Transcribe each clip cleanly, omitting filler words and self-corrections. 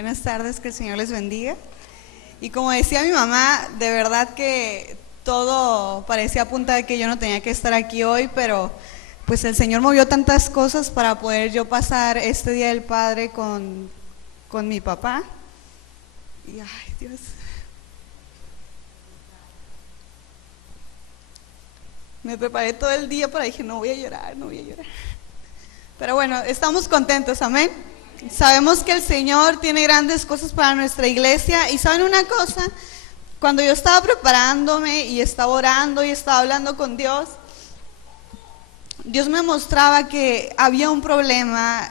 Buenas tardes, que el Señor les bendiga. Y como decía mi mamá, de verdad que todo parecía apuntar de que yo no tenía que estar aquí hoy, pero pues el Señor movió tantas cosas para poder yo pasar este Día del Padre con mi papá. Y ay, Dios. Me preparé todo el día para dije, no voy a llorar. Pero bueno, estamos contentos, amén. Sabemos que el Señor tiene grandes cosas para nuestra iglesia. Y ¿saben una cosa? Cuando yo estaba preparándome y estaba orando y estaba hablando con Dios, Dios me mostraba que había un problema,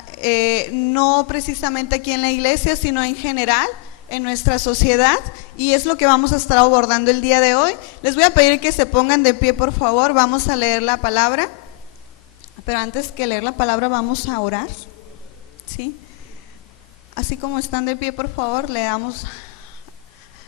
no precisamente aquí en la iglesia, sino en general en nuestra sociedad, y es lo que vamos a estar abordando el día de hoy. Les voy a pedir que se pongan de pie, por favor. Vamos a leer la palabra, pero antes que leer la palabra vamos a orar, ¿sí? Así como están de pie, por favor, le damos.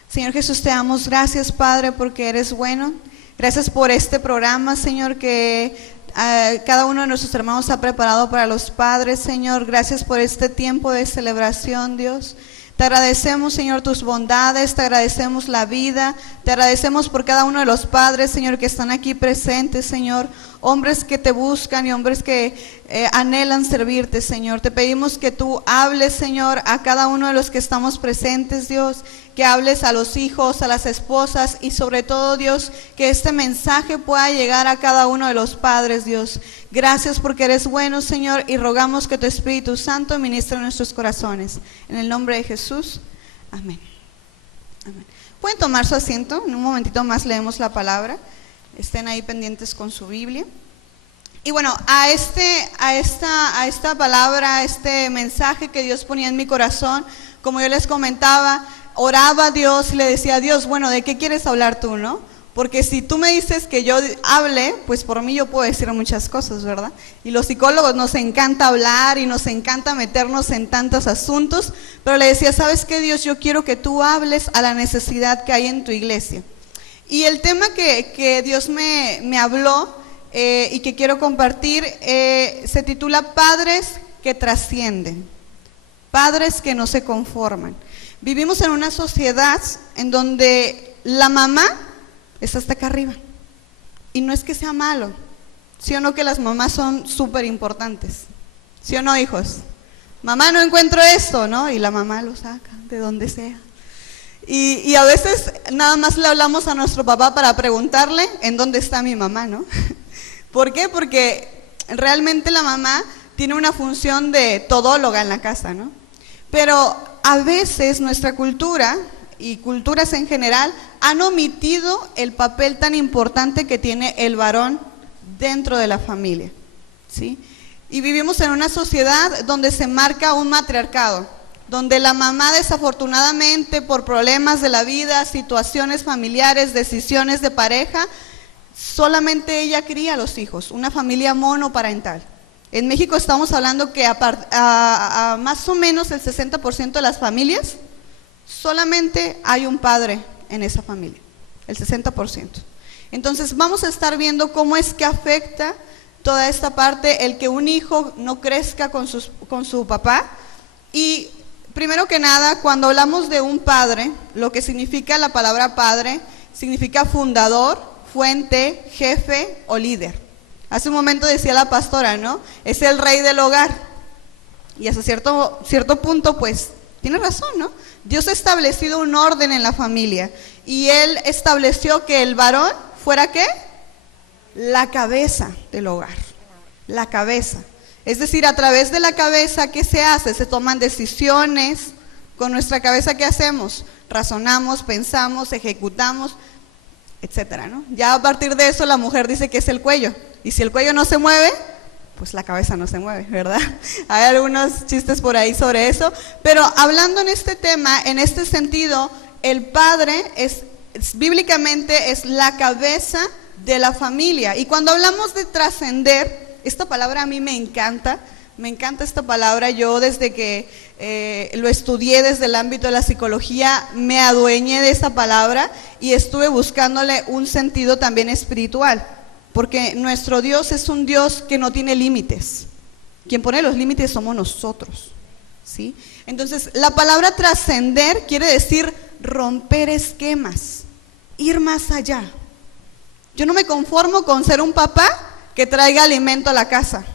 Señor Jesús, te damos gracias, Padre, porque eres bueno. Gracias por este programa, Señor, que cada uno de nuestros hermanos ha preparado para los padres, Señor. Gracias por este tiempo de celebración, Dios. Te agradecemos, Señor, tus bondades, te agradecemos la vida, te agradecemos por cada uno de los padres, Señor, que están aquí presentes, Señor, hombres que te buscan y hombres que anhelan servirte, Señor. Te pedimos que tú hables, Señor, a cada uno de los que estamos presentes, Dios, que hables a los hijos, a las esposas y sobre todo, Dios, que este mensaje pueda llegar a cada uno de los padres, Dios. Gracias porque eres bueno, Señor, y rogamos que tu Espíritu Santo ministre en nuestros corazones. En el nombre de Jesús, amén. Amén. Pueden tomar su asiento, en un momentito más leemos la palabra. Estén ahí pendientes con su Biblia. Y bueno, a esta palabra, a este mensaje que Dios ponía en mi corazón, como yo les comentaba, oraba a Dios y le decía a Dios, bueno, ¿de qué quieres hablar tú, no? Porque si tú me dices que yo hable, pues por mí yo puedo decir muchas cosas, ¿verdad? Y los psicólogos nos encanta hablar y nos encanta meternos en tantos asuntos, pero le decía, ¿sabes qué, Dios? Yo quiero que tú hables a la necesidad que hay en tu iglesia. Y el tema que Dios me habló y que quiero compartir se titula Padres que trascienden, padres que no se conforman. Vivimos en una sociedad en donde la mamá está hasta acá arriba. Y no es que sea malo, ¿sí o no que las mamás son súper importantes? ¿Sí o no, hijos? Mamá, no encuentro esto, ¿no? Y la mamá lo saca de donde sea. Y a veces nada más le hablamos a nuestro papá para preguntarle en dónde está mi mamá, ¿no? ¿Por qué? Porque realmente la mamá tiene una función de todóloga en la casa, ¿no? Pero a veces nuestra cultura y culturas en general han omitido el papel tan importante que tiene el varón dentro de la familia, ¿sí? Y vivimos en una sociedad donde se marca un matriarcado, donde la mamá desafortunadamente por problemas de la vida, situaciones familiares, decisiones de pareja, solamente ella cría a los hijos, una familia monoparental. En México estamos hablando que a más o menos el 60% de las familias solamente hay un padre en esa familia, el 60%. Entonces vamos a estar viendo cómo es que afecta toda esta parte, el que un hijo no crezca con su papá. Y primero que nada, cuando hablamos de un padre, lo que significa la palabra padre, significa fundador, fuente, jefe o líder. Hace un momento decía la pastora, ¿no? Es el rey del hogar. Y hasta cierto punto, pues, tiene razón, ¿no? Dios ha establecido un orden en la familia. Y Él estableció que el varón fuera, ¿qué? La cabeza del hogar. La cabeza. Es decir, a través de la cabeza, ¿qué se hace? Se toman decisiones. Con nuestra cabeza, ¿qué hacemos? Razonamos, pensamos, ejecutamos, etcétera, ¿no? Ya a partir de eso la mujer dice que es el cuello. Y si el cuello no se mueve, pues la cabeza no se mueve, ¿verdad? Hay algunos chistes por ahí sobre eso. Pero hablando en este tema, en este sentido, el padre bíblicamente es la cabeza de la familia. Y cuando hablamos de trascender, esta palabra a mí me encanta esta palabra. Yo desde que lo estudié desde el ámbito de la psicología, me adueñé de esa palabra y estuve buscándole un sentido también espiritual. Porque nuestro Dios es un Dios que no tiene límites. Quien pone los límites somos nosotros, ¿sí? Entonces, la palabra trascender quiere decir romper esquemas, ir más allá. Yo no me conformo con ser un papá que traiga alimento a la casa.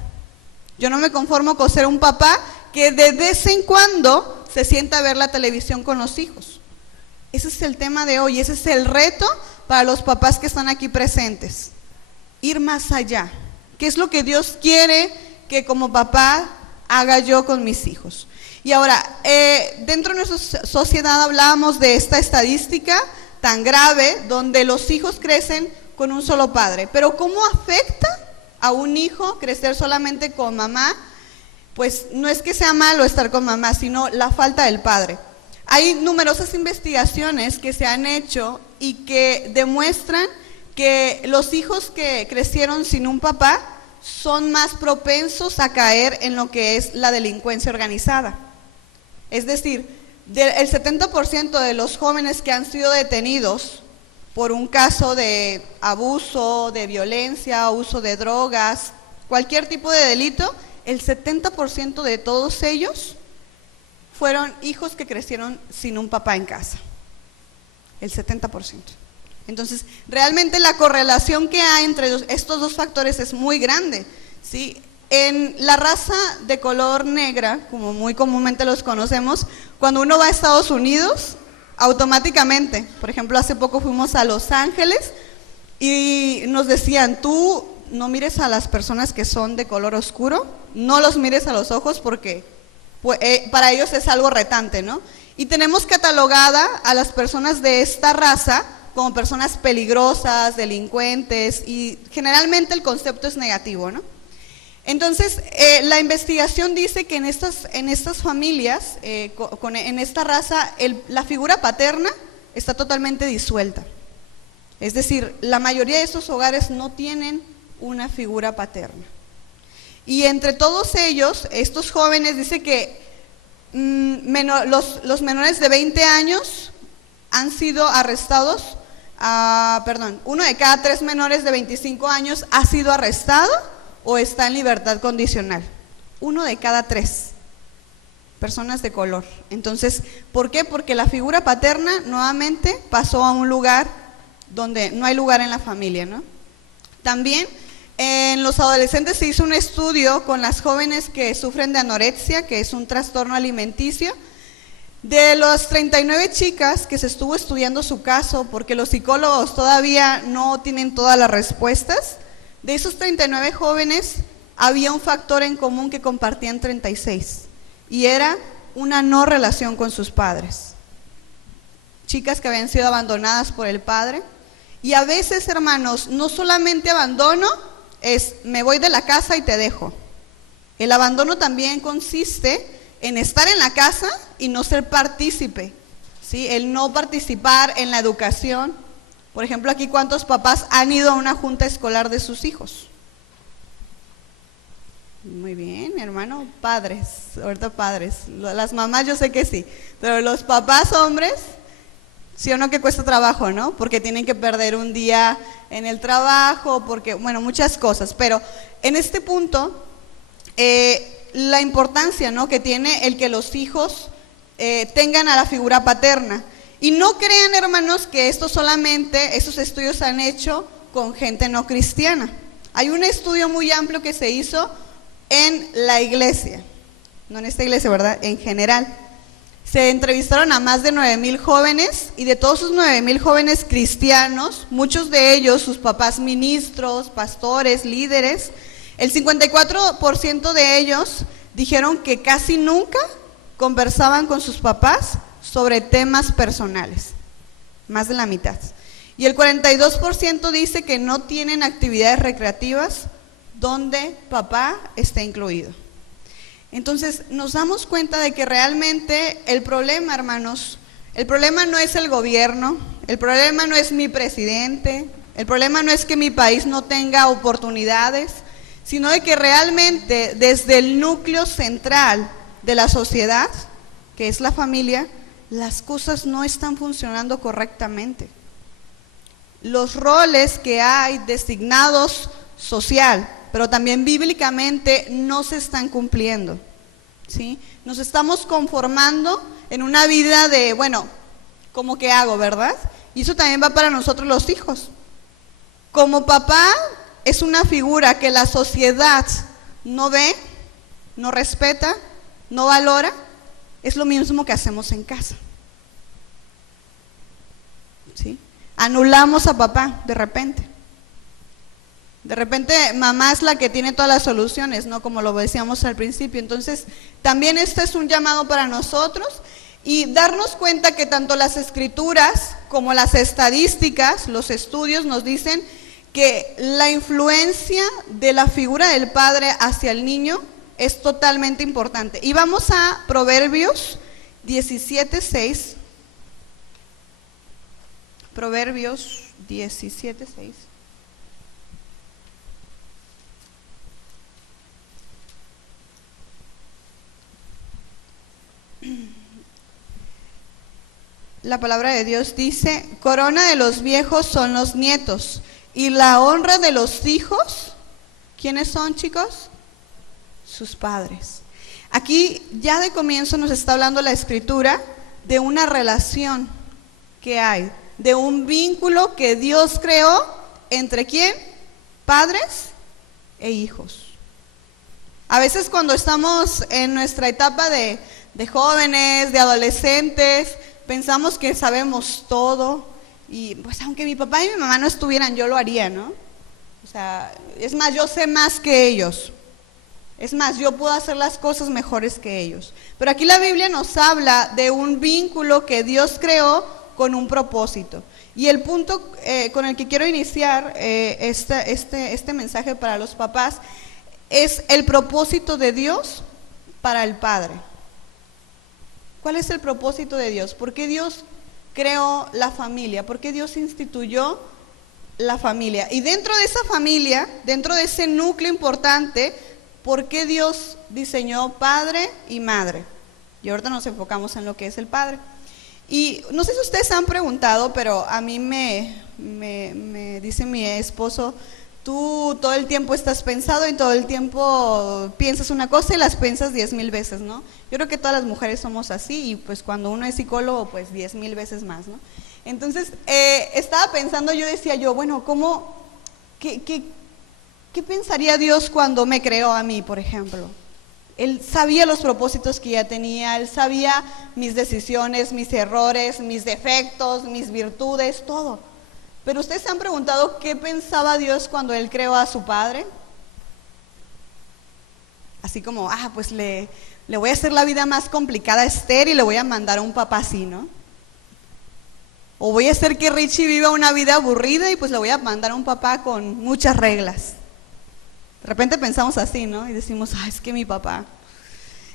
Yo no me conformo con ser un papá que de vez en cuando se sienta a ver la televisión con los hijos. Ese es el tema de hoy, ese es el reto para los papás que están aquí presentes. Ir más allá. ¿Qué es lo que Dios quiere que como papá haga yo con mis hijos? Y ahora, dentro de nuestra sociedad hablábamos de esta estadística tan grave donde los hijos crecen con un solo padre. Pero ¿cómo afecta a un hijo crecer solamente con mamá? Pues no es que sea malo estar con mamá, sino la falta del padre. Hay numerosas investigaciones que se han hecho y que demuestran que los hijos que crecieron sin un papá son más propensos a caer en lo que es la delincuencia organizada. Es decir, el 70% de los jóvenes que han sido detenidos por un caso de abuso, de violencia, uso de drogas, cualquier tipo de delito, el 70% de todos ellos fueron hijos que crecieron sin un papá en casa. El 70%. Entonces, realmente la correlación que hay entre estos dos factores es muy grande, ¿sí? En la raza de color negra, como muy comúnmente los conocemos, cuando uno va a Estados Unidos, automáticamente, por ejemplo, hace poco fuimos a Los Ángeles y nos decían, tú no mires a las personas que son de color oscuro, no los mires a los ojos porque para ellos es algo retante, ¿no? Y tenemos catalogada a las personas de esta raza como personas peligrosas, delincuentes, y generalmente el concepto es negativo, ¿no? Entonces, la investigación dice que en estas familias, en esta raza, la figura paterna está totalmente disuelta. Es decir, la mayoría de esos hogares no tienen una figura paterna. Y entre todos ellos, estos jóvenes, dice que los menores de 20 años han sido arrestados, uno de cada 3 menores de 25 años ha sido arrestado o está en libertad condicional. 1 de cada 3 personas de color. Entonces, ¿por qué? Porque la figura paterna nuevamente pasó a un lugar donde no hay lugar en la familia, ¿no? También en los adolescentes se hizo un estudio con las jóvenes que sufren de anorexia, que es un trastorno alimenticio. De las 39 chicas que se estuvo estudiando su caso, porque los psicólogos todavía no tienen todas las respuestas, de esos 39 jóvenes había un factor en común que compartían 36, y era una no relación con sus padres. Chicas que habían sido abandonadas por el padre. Y a veces, hermanos, no solamente abandono es me voy de la casa y te dejo. El abandono también consiste en estar en la casa y no ser partícipe, ¿sí? El no participar en la educación. Por ejemplo, aquí, ¿cuántos papás han ido a una junta escolar de sus hijos? Muy bien, mi hermano, padres, ahorita padres. Las mamás yo sé que sí, pero los papás hombres, sí o no que cuesta trabajo, ¿no? Porque tienen que perder un día en el trabajo, porque, bueno, muchas cosas. Pero en este punto, la importancia, ¿no?, que tiene el que los hijos tengan a la figura paterna. Y no crean, hermanos, que estos estudios se han hecho con gente no cristiana. Hay un estudio muy amplio que se hizo en la iglesia, no en esta iglesia, ¿verdad?, en general. Se entrevistaron a más de 9,000 jóvenes, y de todos esos 9,000 jóvenes cristianos, muchos de ellos, sus papás ministros, pastores, líderes, el 54% de ellos dijeron que casi nunca conversaban con sus papás sobre temas personales, más de la mitad. Y el 42% dice que no tienen actividades recreativas donde papá esté incluido. Entonces nos damos cuenta de que realmente el problema, hermanos, el problema no es el gobierno, el problema no es mi presidente, el problema no es que mi país no tenga oportunidades, sino de que realmente desde el núcleo central de la sociedad, que es la familia, las cosas no están funcionando correctamente. Los roles que hay designados social, pero también bíblicamente, no se están cumpliendo. ¿sí? Nos estamos conformando en una vida de, bueno, ¿cómo que hago, verdad? Y eso también va para nosotros los hijos. Como papá es una figura que la sociedad no ve, no respeta, no valora, es lo mismo que hacemos en casa. ¿Sí? Anulamos a papá de repente. De repente mamá es la que tiene todas las soluciones, ¿no? Como lo decíamos al principio. Entonces, también este es un llamado para nosotros y darnos cuenta que tanto las escrituras como las estadísticas, los estudios nos dicen que la influencia de la figura del padre hacia el niño es totalmente importante. Y vamos a Proverbios 17:6. Proverbios 17:6. La palabra de Dios dice: corona de los viejos son los nietos, y la honra de los hijos, ¿quiénes son, chicos? Sus padres. Aquí ya de comienzo nos está hablando la escritura de una relación que hay, de un vínculo que Dios creó entre ¿quién? Padres e hijos. A veces cuando estamos en nuestra etapa de jóvenes, de adolescentes, pensamos que sabemos todo y pues aunque mi papá y mi mamá no estuvieran, yo lo haría, ¿no? O sea, es más, yo sé más que ellos. Es más, yo puedo hacer las cosas mejores que ellos. Pero aquí la Biblia nos habla de un vínculo que Dios creó con un propósito. Y el punto con el que quiero iniciar este mensaje para los papás es el propósito de Dios para el padre. ¿Cuál es el propósito de Dios? ¿Por qué Dios creó la familia? ¿Por qué Dios instituyó la familia? Y dentro de esa familia, dentro de ese núcleo importante, ¿por qué Dios diseñó padre y madre? Y ahorita nos enfocamos en lo que es el padre. Y no sé si ustedes han preguntado, pero a mí me dice mi esposo: tú todo el tiempo estás pensado y todo el tiempo piensas una cosa y las piensas 10,000 veces, ¿no? Yo creo que todas las mujeres somos así y pues cuando uno es psicólogo, pues 10,000 veces más, ¿no? Entonces, estaba pensando, yo decía yo, bueno, ¿qué pensaría Dios cuando me creó a mí, por ejemplo? Él sabía los propósitos que ya tenía, Él sabía mis decisiones, mis errores, mis defectos, mis virtudes, todo. Pero ustedes se han preguntado qué pensaba Dios cuando Él creó a su padre. Así como, pues le voy a hacer la vida más complicada a Esther y le voy a mandar a un papá así, ¿no? O voy a hacer que Richie viva una vida aburrida y pues le voy a mandar a un papá con muchas reglas. De repente pensamos así, ¿no? Y decimos, es que mi papá.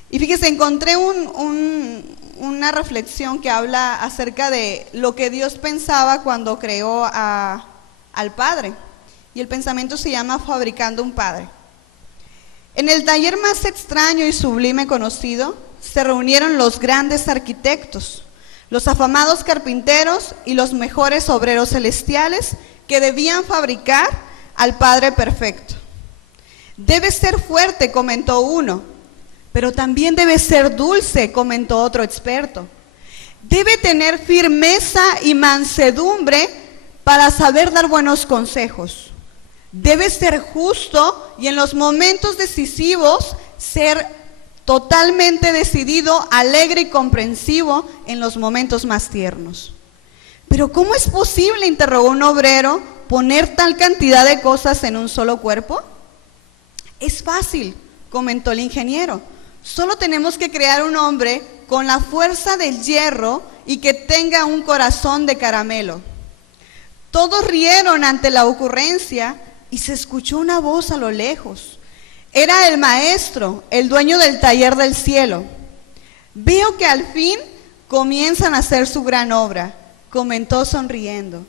Y fíjese, encontré una reflexión que habla acerca de lo que Dios pensaba cuando creó al padre. Y el pensamiento se llama Fabricando un padre. En el taller más extraño y sublime conocido, se reunieron los grandes arquitectos, los afamados carpinteros y los mejores obreros celestiales que debían fabricar al Padre perfecto. Debe ser fuerte, comentó uno, pero también debe ser dulce, comentó otro experto. Debe tener firmeza y mansedumbre para saber dar buenos consejos. Debe ser justo y en los momentos decisivos ser totalmente decidido, alegre y comprensivo en los momentos más tiernos. ¿Pero cómo es posible, interrogó un obrero, poner tal cantidad de cosas en un solo cuerpo? Es fácil, comentó el ingeniero. Solo tenemos que crear un hombre con la fuerza del hierro y que tenga un corazón de caramelo. Todos rieron ante la ocurrencia y se escuchó una voz a lo lejos. Era el maestro, el dueño del taller del cielo. Veo que al fin comienzan a hacer su gran obra, comentó sonriendo.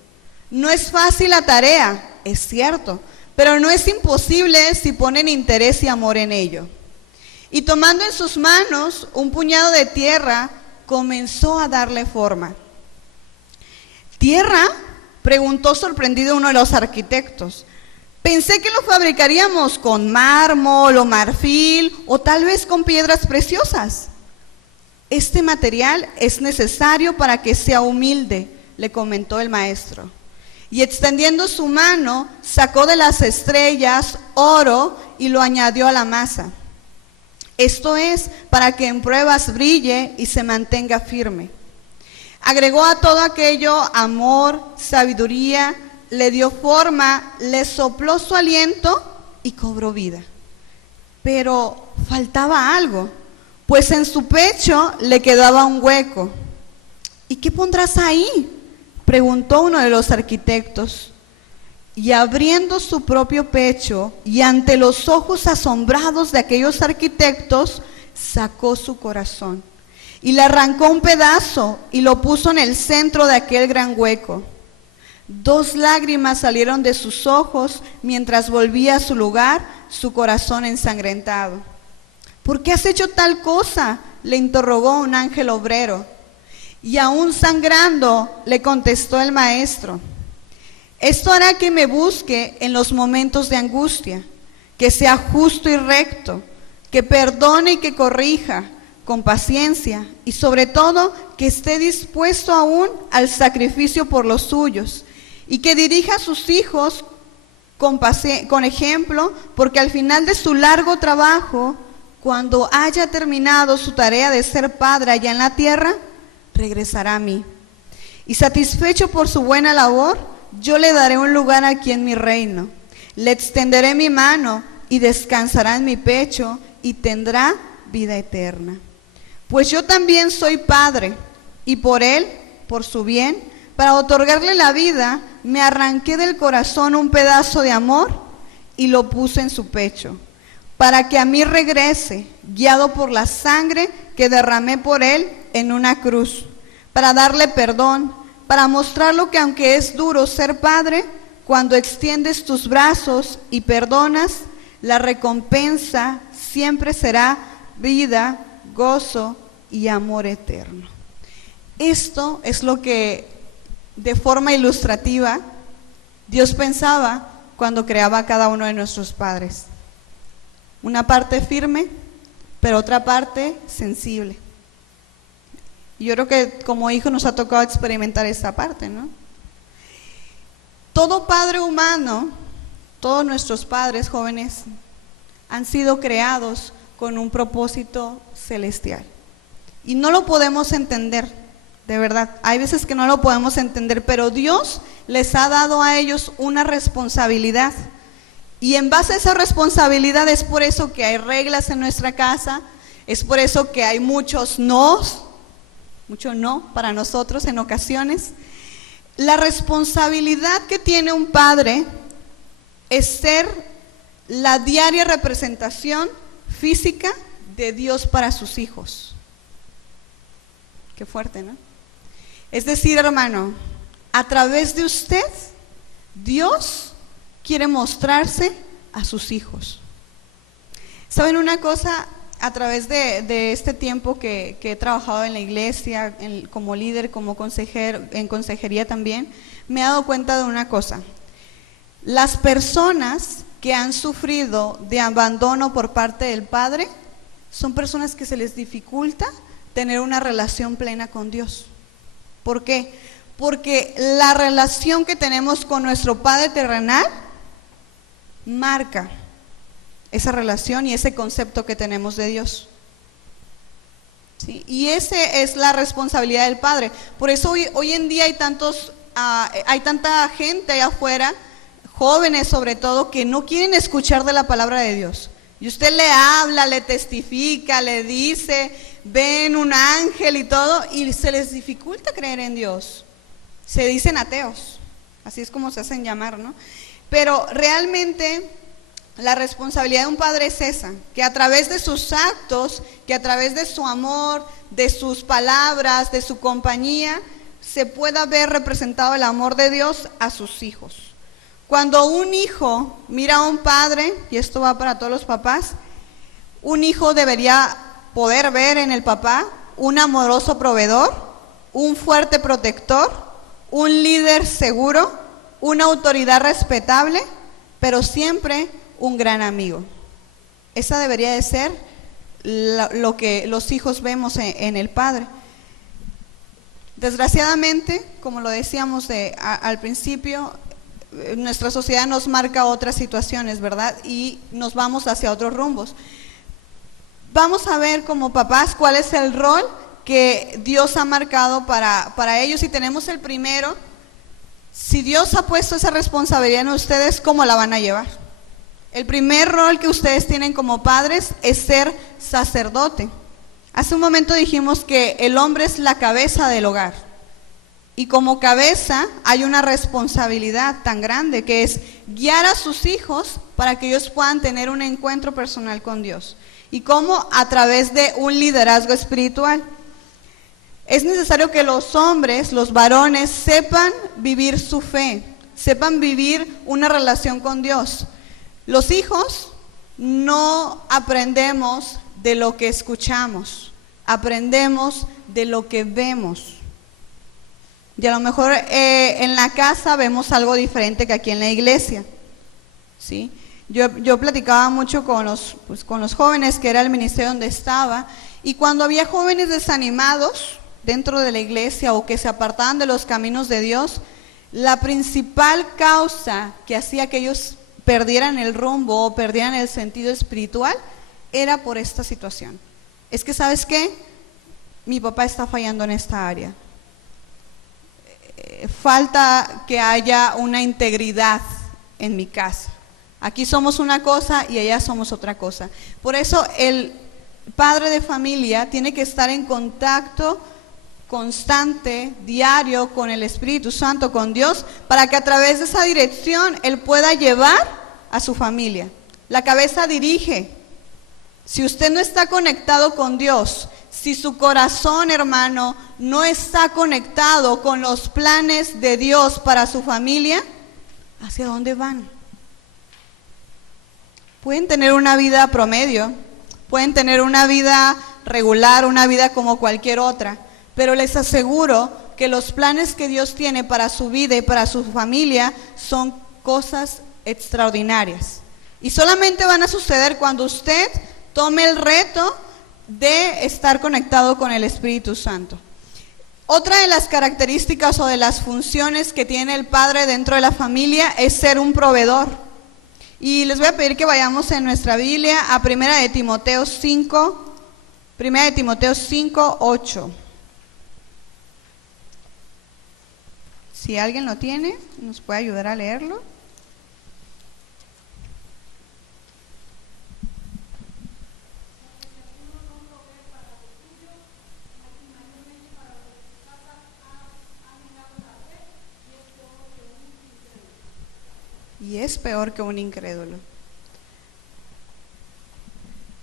No es fácil la tarea, es cierto, pero no es imposible si ponen interés y amor en ello. Y tomando en sus manos un puñado de tierra, comenzó a darle forma. ¿Tierra?, preguntó sorprendido uno de los arquitectos. Pensé que lo fabricaríamos con mármol o marfil o tal vez con piedras preciosas. Este material es necesario para que sea humilde, le comentó el maestro. Y extendiendo su mano, sacó de las estrellas oro y lo añadió a la masa. Esto es para que en pruebas brille y se mantenga firme. Agregó a todo aquello amor, sabiduría, le dio forma, le sopló su aliento y cobró vida. Pero faltaba algo, pues en su pecho le quedaba un hueco. ¿Y qué pondrás ahí?, preguntó uno de los arquitectos. Y abriendo su propio pecho y ante los ojos asombrados de aquellos arquitectos, sacó su corazón y le arrancó un pedazo y lo puso en el centro de aquel gran hueco. 2 lágrimas salieron de sus ojos mientras volvía a su lugar, su corazón ensangrentado. ¿Por qué has hecho tal cosa?, le interrogó un ángel obrero. Y aún sangrando, le contestó el maestro: esto hará que me busque en los momentos de angustia, que sea justo y recto, que perdone y que corrija con paciencia y sobre todo que esté dispuesto aún al sacrificio por los suyos y que dirija a sus hijos con ejemplo, porque al final de su largo trabajo, cuando haya terminado su tarea de ser padre allá en la tierra, regresará a mí. Y satisfecho por su buena labor, yo le daré un lugar aquí en mi reino. Le extenderé mi mano y descansará en mi pecho y tendrá vida eterna. Pues yo también soy padre y por él, por su bien, para otorgarle la vida, me arranqué del corazón un pedazo de amor y lo puse en su pecho, para que a mí regrese, guiado por la sangre que derramé por él en una cruz, para darle perdón, para mostrarlo que aunque es duro ser padre, cuando extiendes tus brazos y perdonas, la recompensa siempre será vida, gozo y amor eterno. Esto es lo que de forma ilustrativa Dios pensaba cuando creaba a cada uno de nuestros padres. Una parte firme, pero otra parte sensible. Y yo creo que como hijo nos ha tocado experimentar esta parte, ¿no? Todo padre humano, todos nuestros padres jóvenes han sido creados con un propósito celestial. Y no lo podemos entender, de verdad. Hay veces que no lo podemos entender, pero Dios les ha dado a ellos una responsabilidad. Y en base a esa responsabilidad es por eso que hay reglas en nuestra casa, es por eso que hay muchos nos, mucho no para nosotros en ocasiones. La responsabilidad que tiene un padre es ser la diaria representación física de Dios para sus hijos. Qué fuerte, ¿no? Es decir, hermano, a través de usted, Dios quiere mostrarse a sus hijos. ¿Saben una cosa? A través de este tiempo que he trabajado en la iglesia, como líder, como consejero, en consejería también, me he dado cuenta de una cosa. Las personas que han sufrido de abandono por parte del padre son personas que se les dificulta tener una relación plena con Dios. ¿Por qué? Porque la relación que tenemos con nuestro Padre terrenal marca esa relación y ese concepto que tenemos de Dios. ¿Sí? Y esa es la responsabilidad del Padre. Por eso hoy en día hay tanta gente allá afuera, jóvenes sobre todo, que no quieren escuchar de la palabra de Dios. Y usted le habla, le testifica, le dice, ven un ángel y todo, y se les dificulta creer en Dios. Se dicen ateos, así es como se hacen llamar, ¿no? Pero realmente la responsabilidad de un padre es esa, que a través de sus actos, que a través de su amor, de sus palabras, de su compañía, se pueda ver representado el amor de Dios a sus hijos. Cuando un hijo mira a un padre, y esto va para todos los papás, un hijo debería poder ver en el papá un amoroso proveedor, un fuerte protector, un líder seguro, una autoridad respetable, pero siempre un gran amigo. Esa debería de ser lo que los hijos vemos en el padre. Desgraciadamente, como lo decíamos al principio, nuestra sociedad nos marca otras situaciones, ¿verdad? Y nos vamos hacia otros rumbos. Vamos a ver como papás cuál es el rol que Dios ha marcado para ellos. Y tenemos el primero. Si Dios ha puesto esa responsabilidad en ustedes, ¿cómo la van a llevar? El primer rol que ustedes tienen como padres es ser sacerdote. Hace un momento dijimos que el hombre es la cabeza del hogar. Y como cabeza hay una responsabilidad tan grande que es guiar a sus hijos para que ellos puedan tener un encuentro personal con Dios. ¿Y cómo? A través de un liderazgo espiritual. Es necesario que los hombres, los varones, sepan vivir su fe, sepan vivir una relación con Dios. Los hijos no aprendemos de lo que escuchamos, aprendemos de lo que vemos. Y a lo mejor en la casa vemos algo diferente que aquí en la iglesia, ¿sí? Yo platicaba mucho con los jóvenes, que era el ministerio donde estaba, y cuando había jóvenes desanimados dentro de la iglesia o que se apartaban de los caminos de Dios, la principal causa que hacía que ellos perdieran el rumbo o perdieran el sentido espiritual era por esta situación. Es que, ¿sabes qué? Mi papá está fallando en esta área. Falta que haya una integridad en mi casa. Aquí somos una cosa y allá somos otra cosa. Por eso el padre de familia tiene que estar en contacto constante, diario, con el Espíritu Santo, con Dios, para que a través de esa dirección él pueda llevar a su familia. La cabeza dirige. Si usted no está conectado con Dios, si su corazón, hermano, no está conectado con los planes de Dios para su familia, ¿hacia dónde van? Pueden tener una vida promedio, pueden tener una vida regular, una vida como cualquier otra, pero les aseguro que los planes que Dios tiene para su vida y para su familia son cosas extraordinarias. Y solamente van a suceder cuando usted tome el reto de estar conectado con el Espíritu Santo. Otra de las características o de las funciones que tiene el padre dentro de la familia es ser un proveedor. Y les voy a pedir que vayamos en nuestra Biblia a 1 de Timoteo 5, 1 de Timoteo 5, 8. Si alguien lo tiene, nos puede ayudar a leerlo. Y es peor que un incrédulo.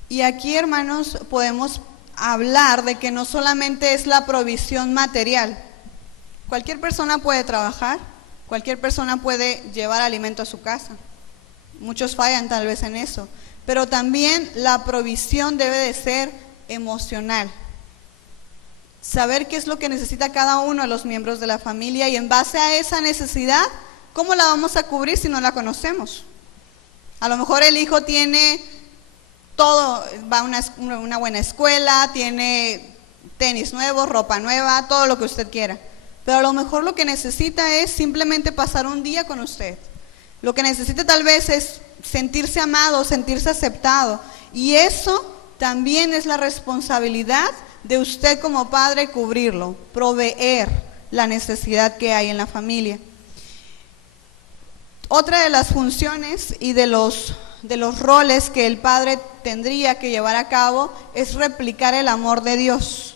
Y aquí, hermanos, podemos hablar de que no solamente es la provisión material. Cualquier persona puede trabajar, cualquier persona puede llevar alimento a su casa. Muchos fallan tal vez en eso. Pero también la provisión debe de ser emocional. Saber qué es lo que necesita cada uno de los miembros de la familia y en base a esa necesidad, ¿cómo la vamos a cubrir si no la conocemos? A lo mejor el hijo tiene todo, va a una buena escuela, tiene tenis nuevos, ropa nueva, todo lo que usted quiera. Pero a lo mejor lo que necesita es simplemente pasar un día con usted. Lo que necesita tal vez es sentirse amado, sentirse aceptado. Y eso también es la responsabilidad de usted como padre cubrirlo, proveer la necesidad que hay en la familia. Otra de las funciones y de los roles que el padre tendría que llevar a cabo es replicar el amor de Dios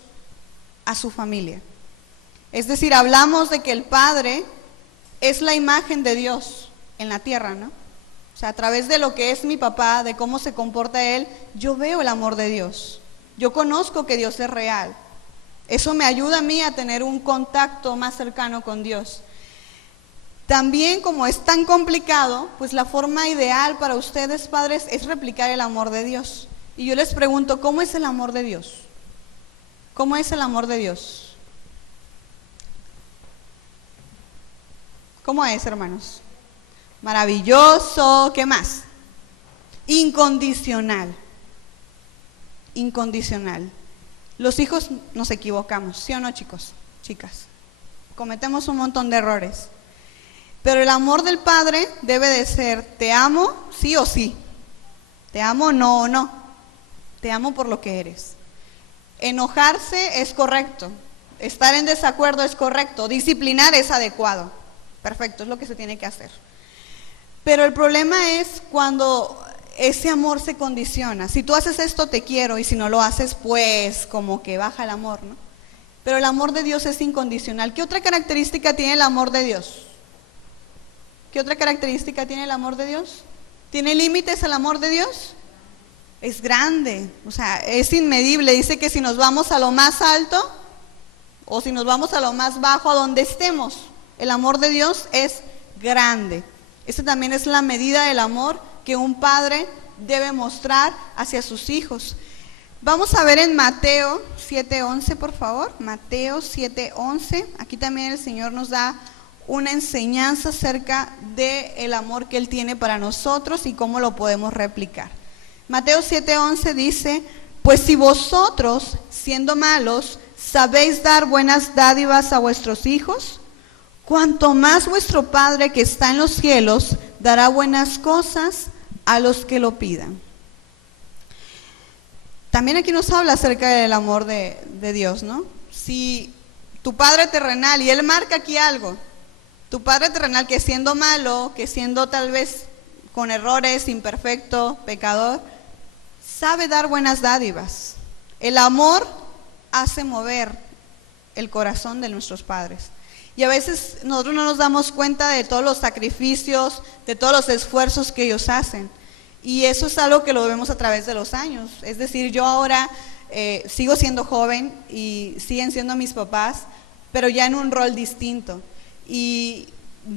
a su familia. Es decir, hablamos de que el padre es la imagen de Dios en la tierra, ¿no? O sea, a través de lo que es mi papá, de cómo se comporta él, yo veo el amor de Dios. Yo conozco que Dios es real. Eso me ayuda a mí a tener un contacto más cercano con Dios. También, como es tan complicado, pues la forma ideal para ustedes, padres, es replicar el amor de Dios. Y yo les pregunto, ¿cómo es el amor de Dios? ¿Cómo es el amor de Dios? ¿Cómo es, hermanos? maravilloso, ¿qué más? Incondicional. Incondicional. Los hijos nos equivocamos, ¿sí o no, chicos? Chicas. Cometemos un montón de errores. Pero el amor del padre debe de ser, te amo, sí o sí. Te amo, no o no. Te amo por lo que eres. Enojarse es correcto. Estar en desacuerdo es correcto. Disciplinar es adecuado. Perfecto, es lo que se tiene que hacer. Pero el problema es cuando ese amor se condiciona. Si tú haces esto, te quiero, y si no lo haces, pues como que baja el amor, ¿no? Pero el amor de Dios es incondicional. ¿Qué otra característica tiene el amor de Dios? ¿Qué otra característica tiene el amor de Dios? ¿Tiene límites el amor de Dios? Es grande, o sea, es inmedible. Dice que si nos vamos a lo más alto o si nos vamos a lo más bajo, a donde estemos, el amor de Dios es grande. Esa también es la medida del amor que un padre debe mostrar hacia sus hijos. Vamos a ver en Mateo 7:11, por favor. Mateo 7:11. Aquí también el Señor nos da una enseñanza acerca del amor que Él tiene para nosotros y cómo lo podemos replicar. Mateo 7:11 dice: pues si vosotros, siendo malos, sabéis dar buenas dádivas a vuestros hijos, cuanto más vuestro Padre que está en los cielos dará buenas cosas a los que lo pidan. También aquí nos habla acerca del amor de Dios, ¿no? Si tu Padre terrenal, y Él marca aquí algo, tu Padre terrenal, que siendo malo, que siendo tal vez con errores, imperfecto, pecador, sabe dar buenas dádivas. El amor hace mover el corazón de nuestros padres. Y a veces nosotros no nos damos cuenta de todos los sacrificios, de todos los esfuerzos que ellos hacen. Y eso es algo que lo vemos a través de los años. Es decir, yo ahora sigo siendo joven y siguen siendo mis papás, pero ya en un rol distinto. Y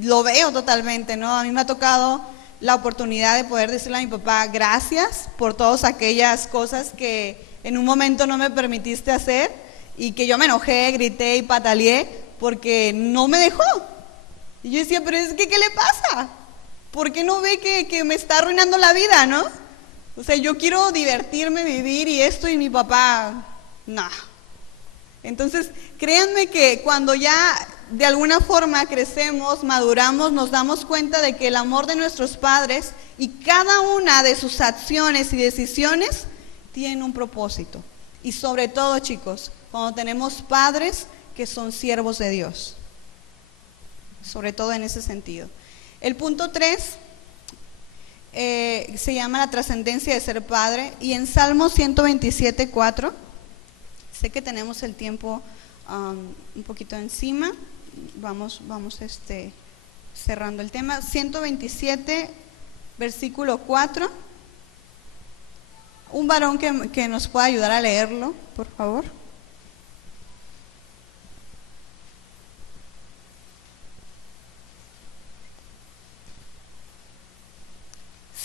lo veo totalmente, ¿no? A mí me ha tocado la oportunidad de poder decirle a mi papá, gracias por todas aquellas cosas que en un momento no me permitiste hacer y que yo me enojé, grité y pataleé porque no me dejó. Y yo decía, pero es que, ¿qué le pasa? ¿Por qué no ve que me está arruinando la vida, no? O sea, yo quiero divertirme, vivir y esto, y mi papá, no. Entonces, créanme que cuando ya de alguna forma crecemos, maduramos, nos damos cuenta de que el amor de nuestros padres y cada una de sus acciones y decisiones tienen un propósito. Y sobre todo, chicos, cuando tenemos padres que son siervos de Dios. Sobre todo en ese sentido. El punto 3 se llama la trascendencia de ser padre, y en Salmo 127:4, sé que tenemos el tiempo un poquito encima, vamos cerrando el tema. 127, versículo 4, un varón que nos pueda ayudar a leerlo, por favor.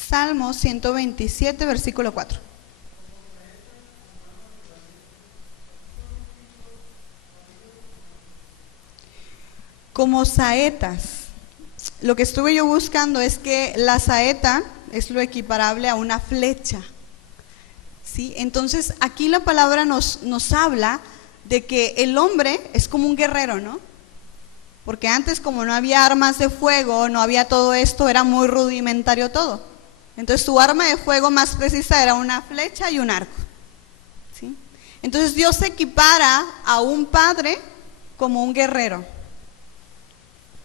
Salmo 127, versículo 4. Como saetas. Lo que estuve yo buscando es que la saeta es lo equiparable a una flecha, ¿sí? Entonces aquí la palabra nos habla de que el hombre es como un guerrero, ¿no? Porque antes, como no había armas de fuego, no había todo esto, era muy rudimentario todo. Entonces su arma de fuego más precisa era una flecha y un arco, ¿sí? Entonces Dios se equipara a un padre como un guerrero.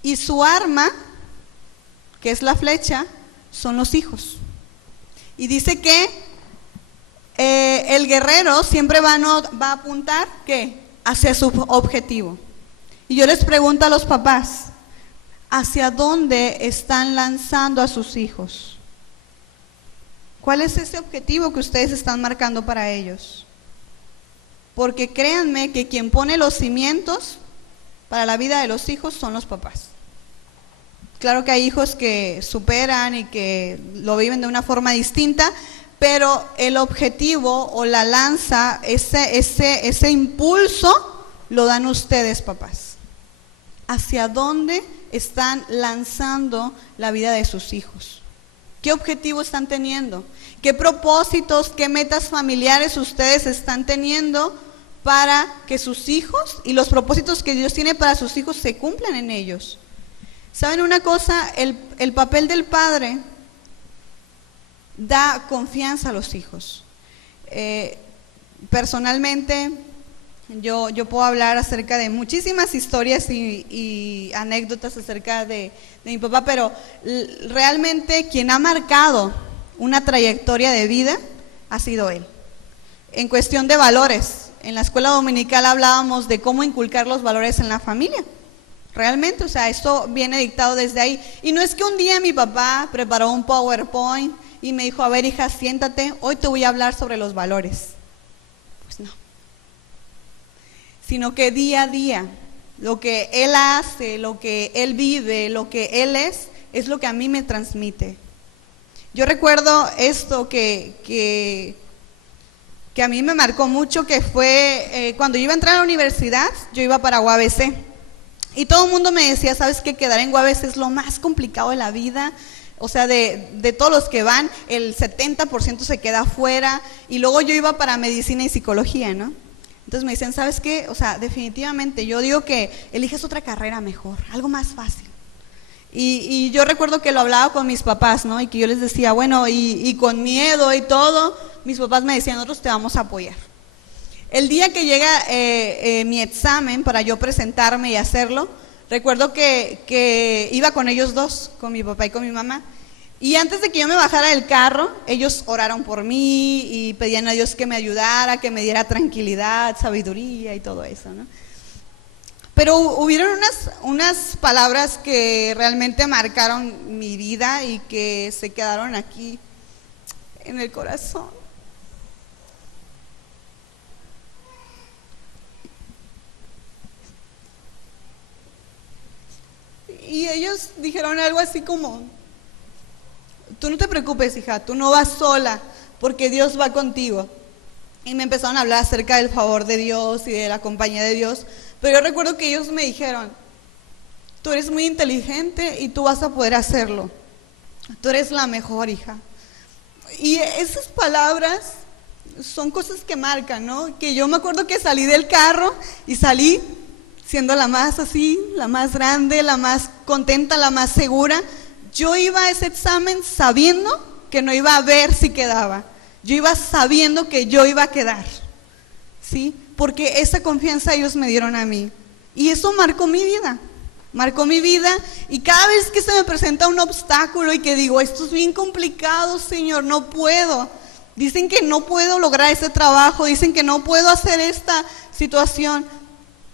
Y su arma, que es la flecha, son los hijos. Y dice que el guerrero siempre va a apuntar, ¿qué? Hacia su objetivo. Y yo les pregunto a los papás, ¿hacia dónde están lanzando a sus hijos? ¿Cuál es ese objetivo que ustedes están marcando para ellos? Porque créanme que quien pone los cimientos para la vida de los hijos son los papás. Claro que hay hijos que superan y que lo viven de una forma distinta, pero el objetivo o la lanza, ese impulso, lo dan ustedes, papás. ¿Hacia dónde están lanzando la vida de sus hijos? ¿Qué objetivo están teniendo? ¿Qué propósitos, qué metas familiares ustedes están teniendo para que sus hijos y los propósitos que Dios tiene para sus hijos se cumplan en ellos? ¿Saben una cosa? El papel del padre da confianza a los hijos. Personalmente, yo puedo hablar acerca de muchísimas historias y anécdotas acerca de mi papá, pero realmente quien ha marcado una trayectoria de vida ha sido él. En cuestión de valores, en la escuela dominical hablábamos de cómo inculcar los valores en la familia. Realmente, o sea, esto viene dictado desde ahí. Y no es que un día mi papá preparó un PowerPoint y me dijo, a ver hija, siéntate, hoy te voy a hablar sobre los valores. Pues no. Sino que día a día, lo que él hace, lo que él vive, lo que él es lo que a mí me transmite. Yo recuerdo esto que a mí me marcó mucho, que fue cuando yo iba a entrar a la universidad, yo iba para UABC. Y todo el mundo me decía, ¿sabes qué? Quedar en UABC es lo más complicado de la vida. O sea, de todos los que van, el 70% se queda afuera. Y luego yo iba para medicina y psicología, ¿no? Entonces me dicen, ¿sabes qué? O sea, definitivamente, yo digo que eliges otra carrera mejor, algo más fácil. Y yo recuerdo que lo hablaba con mis papás, ¿no? Y que yo les decía, bueno, y con miedo y todo, mis papás me decían, nosotros te vamos a apoyar. El día que llega mi examen para yo presentarme y hacerlo, recuerdo que iba con ellos dos, con mi papá y con mi mamá. Y antes de que yo me bajara del carro, ellos oraron por mí y pedían a Dios que me ayudara, que me diera tranquilidad, sabiduría y todo eso, ¿no? Pero hubieron unas palabras que realmente marcaron mi vida y que se quedaron aquí en el corazón. Y ellos dijeron algo así como, tú no te preocupes, hija, tú no vas sola, porque Dios va contigo. Y me empezaron a hablar acerca del favor de Dios y de la compañía de Dios. Pero yo recuerdo que ellos me dijeron, tú eres muy inteligente y tú vas a poder hacerlo. Tú eres la mejor, hija. Y esas palabras son cosas que marcan, ¿no? Que yo me acuerdo que salí del carro y salí siendo la más así, la más grande, la más contenta, la más segura. Yo iba a ese examen sabiendo que no iba a ver si quedaba. Yo iba sabiendo que yo iba a quedar, ¿sí? Porque esa confianza ellos me dieron a mí. Y eso marcó mi vida. Marcó mi vida y cada vez que se me presenta un obstáculo y que digo, esto es bien complicado, Señor, no puedo. Dicen que no puedo lograr ese trabajo, dicen que no puedo hacer esta situación.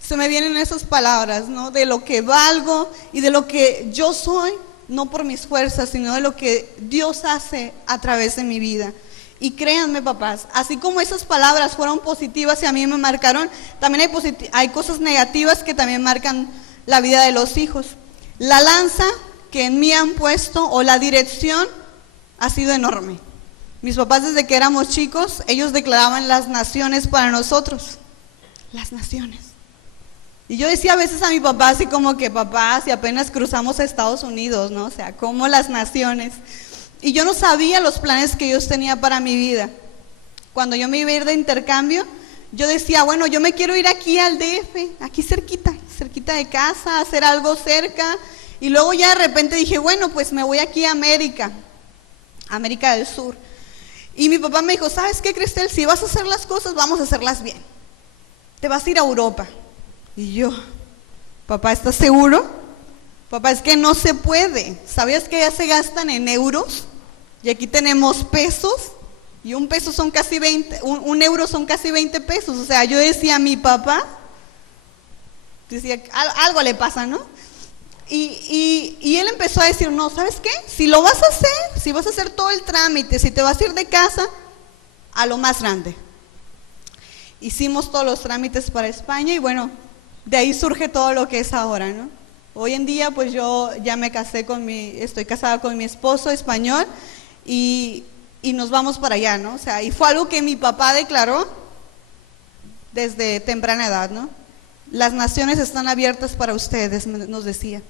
Se me vienen esas palabras, ¿no? De lo que valgo y de lo que yo soy, no por mis fuerzas, sino de lo que Dios hace a través de mi vida. Y créanme, papás, así como esas palabras fueron positivas y a mí me marcaron, también hay cosas negativas que también marcan la vida de los hijos. La lanza que en mí han puesto o la dirección ha sido enorme. Mis papás desde que éramos chicos, ellos declaraban las naciones para nosotros. Las naciones. Y yo decía a veces a mi papá así como que, papá, si apenas cruzamos a Estados Unidos, ¿no? O sea, como las naciones. Y yo no sabía los planes que Dios tenía para mi vida. Cuando yo me iba a ir de intercambio, yo decía, bueno, yo me quiero ir aquí al DF, aquí cerquita de casa, hacer algo cerca. Y luego ya de repente dije, bueno, pues me voy aquí a América del Sur. Y mi papá me dijo, ¿sabes qué, Cristel? Si vas a hacer las cosas, vamos a hacerlas bien. Te vas a ir a Europa. Y yo, papá, ¿estás seguro? Papá, es que no se puede. ¿Sabías que ya se gastan en euros? Y aquí tenemos pesos. Y un peso son casi 20, un euro son casi 20 pesos. O sea, yo decía a mi papá, decía, algo le pasa, ¿no? Y él empezó a decir, no, ¿sabes qué? Si lo vas a hacer, si vas a hacer todo el trámite, si te vas a ir de casa, a lo más grande. Hicimos todos los trámites para España y bueno, de ahí surge todo lo que es ahora, ¿no? Hoy en día, pues yo ya me casé estoy casada con mi esposo español y nos vamos para allá, ¿no? O sea, y fue algo que mi papá declaró desde temprana edad, ¿no? Las naciones están abiertas para ustedes, nos decía.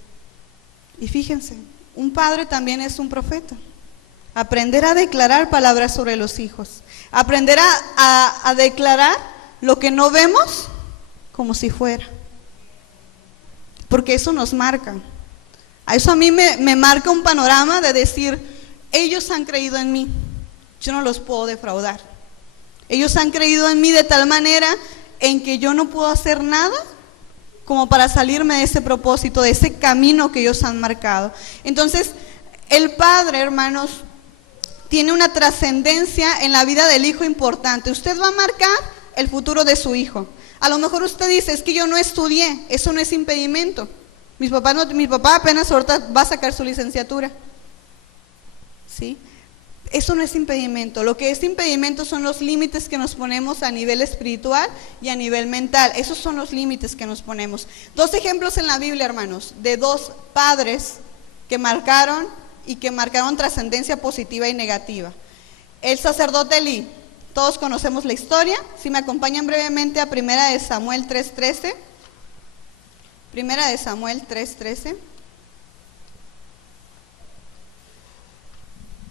Y fíjense, un padre también es un profeta. Aprender a declarar palabras sobre los hijos. Aprender a declarar lo que no vemos como si fuera. Porque eso nos marca. A eso a mí me marca un panorama de decir, ellos han creído en mí, yo no los puedo defraudar. Ellos han creído en mí de tal manera en que yo no puedo hacer nada como para salirme de ese propósito, de ese camino que ellos han marcado. Entonces, el padre, hermanos, tiene una trascendencia en la vida del hijo importante. Usted va a marcar el futuro de su hijo. A lo mejor usted dice, es que yo no estudié, eso no es impedimento. Mi papá apenas ahorita va a sacar su licenciatura. ¿Sí? Eso no es impedimento. Lo que es impedimento son los límites que nos ponemos a nivel espiritual y a nivel mental. Esos son los límites que nos ponemos. 2 ejemplos en la Biblia, hermanos, de 2 padres que marcaron trascendencia positiva y negativa. El sacerdote Elí. Todos conocemos la historia. Si me acompañan brevemente a 1 de Samuel 3:13. 1 de Samuel 3:13.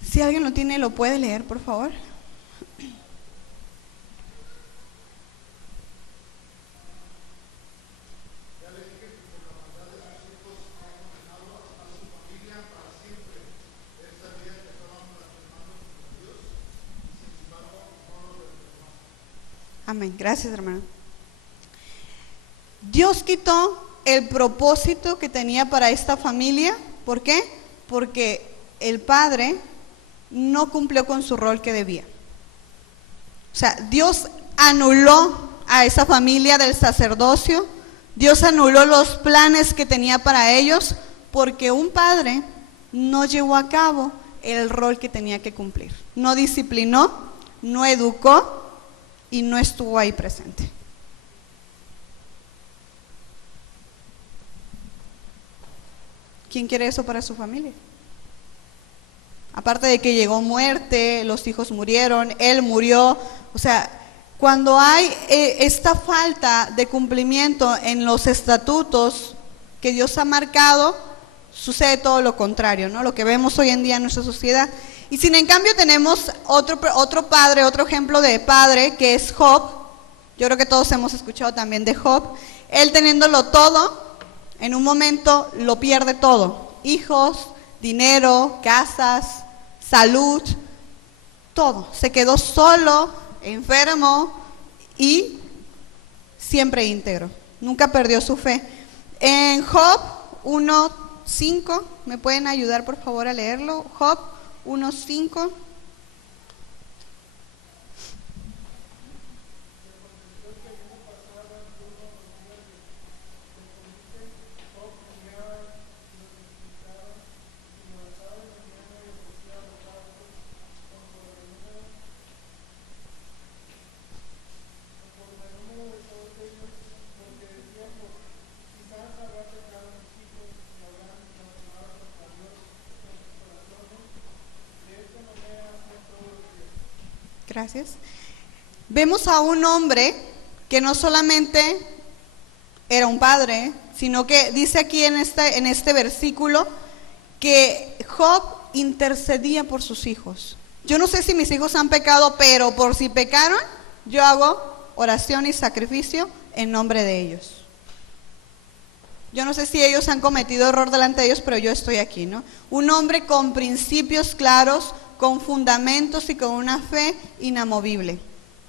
Si alguien lo tiene, lo puede leer, por favor. Amén. Gracias, hermano. Dios quitó el propósito que tenía para esta familia. ¿Por qué? Porque el padre no cumplió con su rol que debía. O sea, Dios anuló a esa familia del sacerdocio. Dios anuló los planes que tenía para ellos porque un padre no llevó a cabo el rol que tenía que cumplir. No disciplinó, no educó y no estuvo ahí presente. ¿Quién quiere eso para su familia? Aparte de que llegó muerte, los hijos murieron, él murió. O sea, cuando hay esta falta de cumplimiento en los estatutos que Dios ha marcado, sucede todo lo contrario, ¿no? Lo que vemos hoy en día en nuestra sociedad. Y sin en cambio tenemos otro padre, otro ejemplo de padre, que es Job. Yo creo que todos hemos escuchado también de Job. Él teniéndolo todo, en un momento lo pierde todo. Hijos, dinero, casas, salud, todo. Se quedó solo, enfermo y siempre íntegro. Nunca perdió su fe. En Job 1:5, ¿me pueden ayudar por favor a leerlo? Job 1:5. Gracias. Vemos a un hombre que no solamente era un padre, sino que dice aquí en este versículo que Job intercedía por sus hijos. Yo no sé si mis hijos han pecado, pero por si pecaron, yo hago oración y sacrificio en nombre de ellos. Yo no sé si ellos han cometido error delante de ellos, pero yo estoy aquí, ¿no? Un hombre con principios claros, con fundamentos y con una fe inamovible.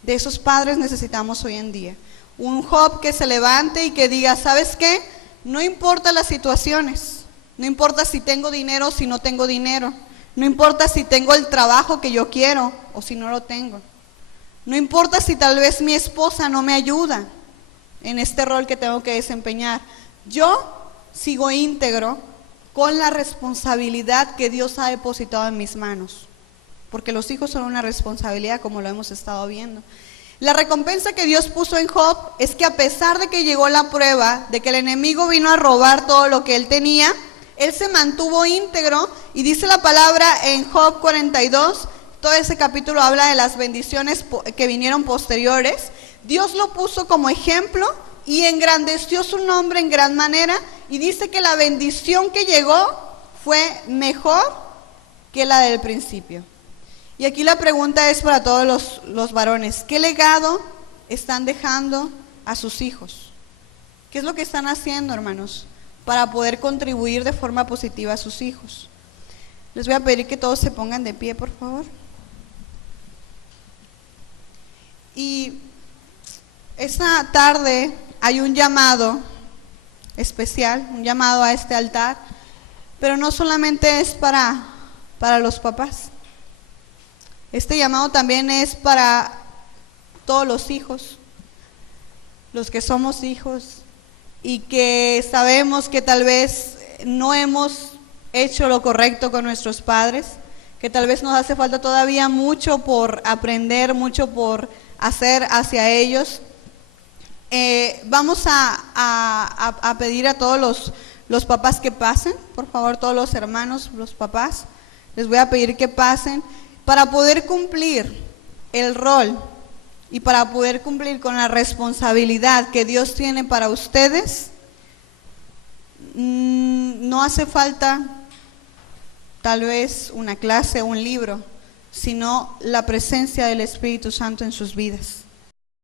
De esos padres necesitamos hoy en día. Un Job que se levante y que diga, ¿sabes qué? No importa las situaciones, no importa si tengo dinero o si no tengo dinero, no importa si tengo el trabajo que yo quiero o si no lo tengo, no importa si tal vez mi esposa no me ayuda en este rol que tengo que desempeñar, yo sigo íntegro con la responsabilidad que Dios ha depositado en mis manos. Porque los hijos son una responsabilidad, como lo hemos estado viendo. La recompensa que Dios puso en Job es que a pesar de que llegó la prueba, de que el enemigo vino a robar todo lo que él tenía, él se mantuvo íntegro y dice la palabra en Job 42, todo ese capítulo habla de las bendiciones que vinieron posteriores. Dios lo puso como ejemplo y engrandeció su nombre en gran manera y dice que la bendición que llegó fue mejor que la del principio. Y aquí la pregunta es para todos los varones: ¿qué legado están dejando a sus hijos? ¿Qué es lo que están haciendo, hermanos, para poder contribuir de forma positiva a sus hijos? Les voy a pedir que todos se pongan de pie, por favor. Y esta tarde hay un llamado especial, un llamado a este altar, pero no solamente es para los papás. Este llamado también es para todos los hijos, los que somos hijos y que sabemos que tal vez no hemos hecho lo correcto con nuestros padres, que tal vez nos hace falta todavía mucho por aprender, mucho por hacer hacia ellos. Vamos a pedir a todos los papás que pasen, por favor, todos los hermanos, los papás, les voy a pedir que pasen para poder cumplir el rol y para poder cumplir con la responsabilidad que Dios tiene para ustedes. No hace falta tal vez una clase o un libro, sino la presencia del Espíritu Santo en sus vidas.